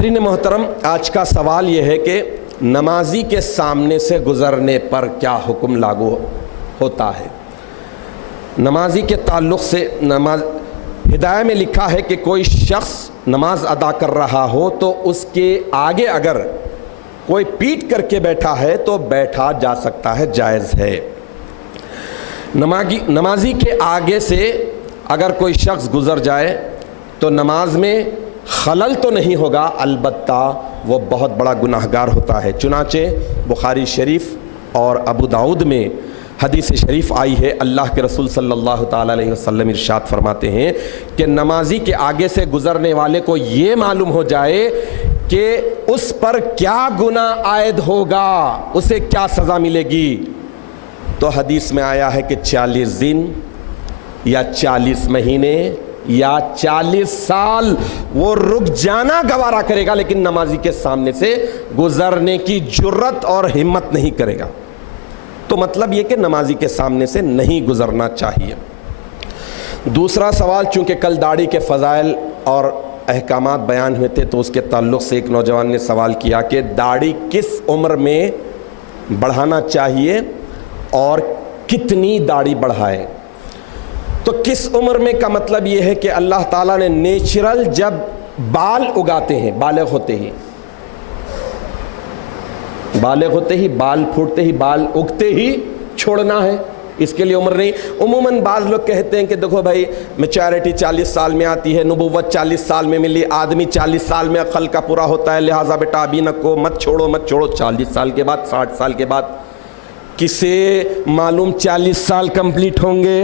ناظرین محترم، آج کا سوال یہ ہے کہ نمازی کے سامنے سے گزرنے پر کیا حکم لاگو ہوتا ہے۔ نمازی کے تعلق سے ہدایہ میں لکھا ہے کہ کوئی شخص نماز ادا کر رہا ہو تو اس کے آگے اگر کوئی پیٹ کر کے بیٹھا ہے تو بیٹھا جا سکتا ہے، جائز ہے۔ نمازی کے آگے سے اگر کوئی شخص گزر جائے تو نماز میں خلل تو نہیں ہوگا، البتہ وہ بہت بڑا گناہگار ہوتا ہے۔ چنانچہ بخاری شریف اور ابو داؤد میں حدیث شریف آئی ہے، اللہ کے رسول صلی اللہ تعالیٰ علیہ وسلم ارشاد فرماتے ہیں کہ نمازی کے آگے سے گزرنے والے کو یہ معلوم ہو جائے کہ اس پر کیا گناہ عائد ہوگا، اسے کیا سزا ملے گی، تو حدیث میں آیا ہے کہ 40 دن یا 40 مہینے یا 40 سال وہ رک جانا گوارا کرے گا، لیکن نمازی کے سامنے سے گزرنے کی جرت اور ہمت نہیں کرے گا۔ تو مطلب یہ کہ نمازی کے سامنے سے نہیں گزرنا چاہیے۔ دوسرا سوال، چونکہ کل داڑھی کے فضائل اور احکامات بیان ہوئے تھے تو اس کے تعلق سے ایک نوجوان نے سوال کیا کہ داڑھی کس عمر میں بڑھانا چاہیے اور کتنی داڑھی بڑھائے۔ تو کس عمر میں کا مطلب یہ ہے کہ اللہ تعالیٰ نے نیچرل جب بال اگاتے ہیں، بالغ ہوتے ہی بال پھوٹتے ہی بال اگتے ہی چھوڑنا ہے، اس کے لیے عمر نہیں۔ عموماً بعض لوگ کہتے ہیں کہ دیکھو بھائی میچورٹی 40 سال میں آتی ہے، نبوت 40 سال میں ملی، آدمی 40 سال میں عقل کا پورا ہوتا ہے، لہٰذا بیٹا ابھی نہ کو مت چھوڑو 40 سال کے بعد 60 سال کے بعد کسے معلوم 40 سال کمپلیٹ ہوں گے۔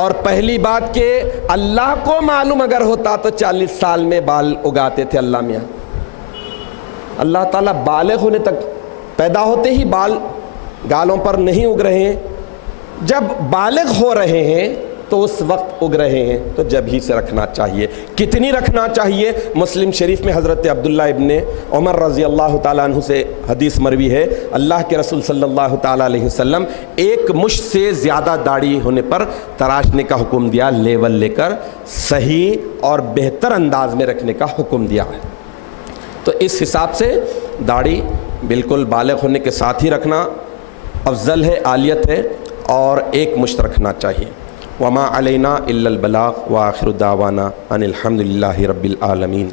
اور پہلی بات کہ اللہ کو معلوم اگر ہوتا تو 40 سال میں بال اگاتے تھے اللہ میاں۔ اللہ تعالیٰ بالغ ہونے تک، پیدا ہوتے ہی بال گالوں پر نہیں اگ رہے ہیں، جب بالغ ہو رہے ہیں تو اس وقت اگ رہے ہیں، تو جب ہی سے رکھنا چاہیے۔ کتنی رکھنا چاہیے؟ مسلم شریف میں حضرت عبداللہ ابن عمر رضی اللہ تعالیٰ عنہ سے حدیث مروی ہے، اللہ کے رسول صلی اللہ تعالیٰ علیہ وسلم ایک مشت سے زیادہ داڑھی ہونے پر تراشنے کا حکم دیا، لیول لے کر صحیح اور بہتر انداز میں رکھنے کا حکم دیا ہے۔ تو اس حساب سے داڑھی بالکل بالغ ہونے کے ساتھ ہی رکھنا افضل ہے، عالیت ہے، اور ایک مشت رکھنا چاہیے۔ وما علینا الا البلاغ وآخر دعوانا ان الحمد للہ رب العالمین۔